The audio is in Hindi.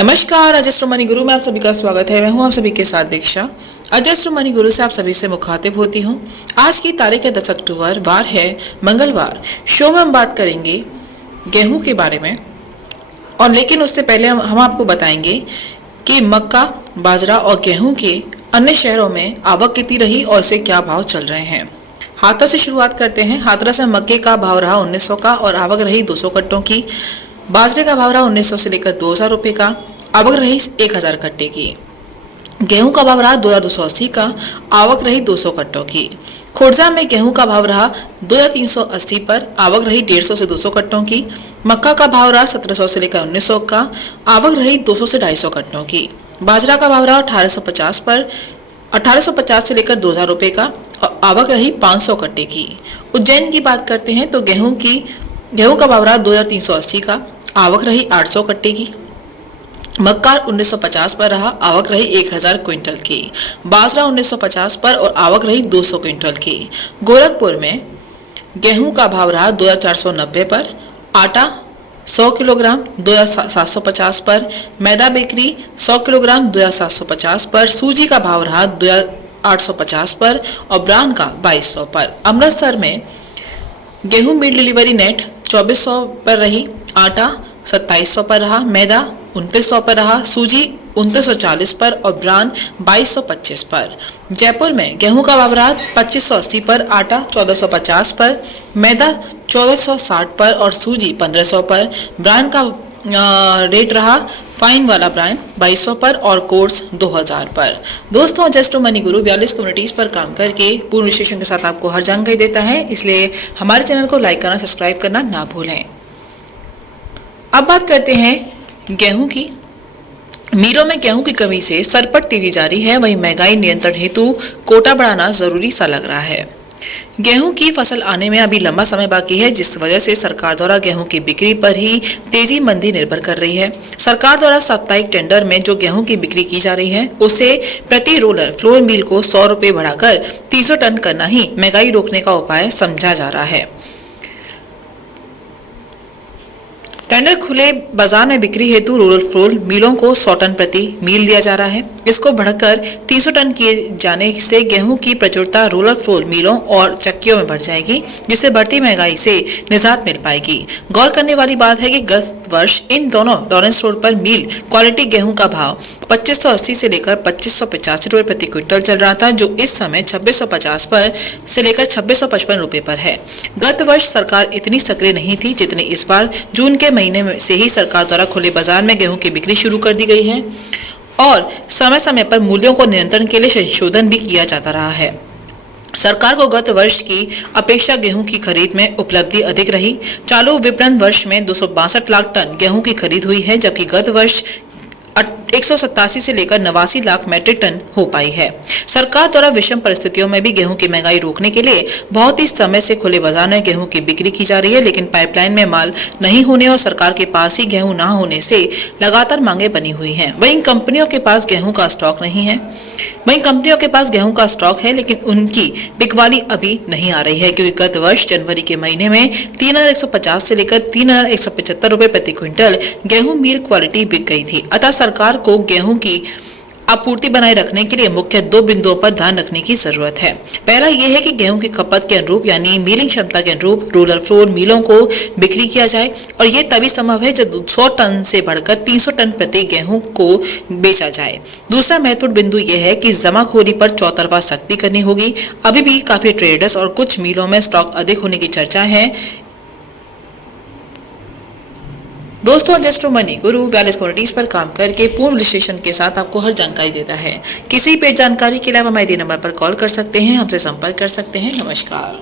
नमस्कार, अजस्त्र मनी गुरु में आप सभी का स्वागत है। मैं हूं आप सभी के साथ दीक्षा। अजस्त्र मनी गुरु से आप सभी से मुखातिब होती हूं। आज की तारीख है 10 अक्टूबर, वार है मंगलवार। शो में हम बात करेंगे गेहूं के बारे में, और लेकिन उससे पहले हम आपको बताएंगे कि मक्का, बाजरा और गेहूं के अन्य शहरों में आवक कितनी रही और इसे क्या भाव चल रहे हैं। हाथरस से शुरुआत करते हैं। हाथरस में मक्के का भाव रहा 1900 का और आवक रही 200 कट्टों की। बाजरे का भाव रहा 1900 से लेकर 2000 रुपये का, आवक रही 1000 कट्टे की। गेहूं का भाव रहा 2280 का, आवक रही 200 कट्टों की। खुर्जा में गेहूं का भाव रहा 2380 पर, आवक रही 150 से 200 कट्टों की। मक्का का भाव रहा 1700 से लेकर 1900 का, आवक रही 200 से 250 कट्टों की। बाजरा का भाव रहा 1850 पर, 1850 से लेकर 2000 रुपये का, और आवक रही 500 कट्टे की। उज्जैन की बात करते हैं तो गेहूं का भाव रहा 2380 का, आवक रही 800 कट्टे की। मक्का 1950 पर रहा, आवक रही 1000 क्विंटल की। बाजरा 1950 पर और आवक रही 200 क्विंटल की। गोरखपुर में गेहूं का भाव रहा 2490 पर, आटा 100 किलोग्राम 2750 पर, मैदा बेकरी 100 किलोग्राम 2750 पर, सूजी का भाव रहा 2850 पर और ब्रांड का 2200 पर। अमृतसर में गेहूं मिल डिलीवरी नेट 2400 पर रही, आटा 2700 पर रहा, मैदा 2900 पर रहा, सूजी 2940 पर और ब्रांड 2225 पर। जयपुर में गेहूं का भाव रहा 2580 पर, आटा 1450 पर, मैदा 1460 पर और सूजी 1500 पर। ब्रांड का रेट रहा फाइन वाला ब्रांड 2200 पर और कोर्स 2000 पर। दोस्तों, अजस्त्र मनी गुरु 42 कम्युनिटीज पर काम करके पूर्ण विश्लेषण के साथ आपको हर जानकारी देता है, इसलिए हमारे चैनल को लाइक करना, सब्सक्राइब करना ना भूलें। अब बात करते हैं गेहूं की। मिलों में गेहूं की कमी से सरपट तेजी जारी है, वहीं महंगाई नियंत्रण हेतु कोटा बढ़ाना जरूरी सा लग रहा है। गेहूं की फसल आने में अभी लंबा समय बाकी है, जिस वजह से सरकार द्वारा गेहूं की बिक्री पर ही तेजी मंदी निर्भर कर रही है। सरकार द्वारा साप्ताहिक टेंडर में जो गेहूं की बिक्री की जा रही है, उसे प्रति रोलर फ्लोर मिल को 100 रुपये बढ़ाकर 300 टन करना ही महंगाई रोकने का उपाय समझा जा रहा है। टेंडर खुले बाजार में बिक्री हेतु रूरल फ्लोर मिलों को 100 टन प्रति मील दिया जा रहा है। इसको बढ़कर 300 टन किए जाने से गेहूं की प्रचुरता रूरल फ्लोर मिलों और चक्कियों में बढ़ जाएगी, जिससे बढ़ती महंगाई से निजात मिल पाएगी। गौर करने वाली बात है कि गत वर्ष इन दोनों लॉरेंस स्टोर पर मिल क्वालिटी गेहूं का भाव 2580 से लेकर 2585 रुपये प्रति क्विंटल चल रहा था, जो इस समय 2650 पर से लेकर 2655 रुपये पर है। गत वर्ष सरकार इतनी सक्रिय नहीं थी जितनी इस बार। जून के महीने से ही सरकार द्वारा खुले बाजार में गेहूं की बिक्री शुरू कर दी गई है और समय समय पर मूल्यों को नियंत्रण के लिए संशोधन भी किया जाता रहा है। सरकार को गत वर्ष की अपेक्षा गेहूं की खरीद में उपलब्धि अधिक रही। चालू विपणन वर्ष में 262 लाख टन गेहूं की खरीद हुई है, जबकि गत वर्ष 187 से लेकर 89 लाख मैट्रिक टन हो पाई है। सरकार द्वारा विषम परिस्थितियों में भी गेहूं की महंगाई रोकने के लिए बहुत ही समय से खुले बाजार में गेहूं की बिक्री की जा रही है, लेकिन पाइपलाइन में माल नहीं होने और सरकार के पास ही गेहूं ना होने से लगातार मांगे बनी हुई हैं। वहीं कंपनियों के पास गेहूं का स्टॉक नहीं है। लेकिन उनकी बिकवाली अभी नहीं आ रही है, क्योंकि गत वर्ष जनवरी के महीने में 3150 से लेकर 3175 रुपये प्रति क्विंटल गेहूं मिल क्वालिटी बिक गई थी। अतः सरकार को गेहूं की आपूर्ति बनाए रखने के लिए मुख्य 2 बिंदुओं पर ध्यान रखने की जरूरत है। पहला यह है कि गेहूं की खपत के अनुरूप यानी मिलिंग क्षमता के अनुरूप रूरल फ्लोर मिलों को बिक्री किया जाए, और यह तभी संभव है जब 100 टन से बढ़कर 300 टन प्रति गेहूं को बेचा जाए। दूसरा महत्वपूर्ण बिंदु यह है कि जमाखोरी पर चौतरफा सख्ती करनी होगी। अभी भी काफी ट्रेडर्स और कुछ मिलों में स्टॉक अधिक होने की चर्चा है। दोस्तों, अजस्त्र मनी गुरु 42 कम्युनिटीज पर काम करके पूर्ण विश्लेषण के साथ आपको हर जानकारी देता है। किसी भी जानकारी के लिए आप हमारे नंबर पर कॉल कर सकते हैं, हमसे संपर्क कर सकते हैं। नमस्कार।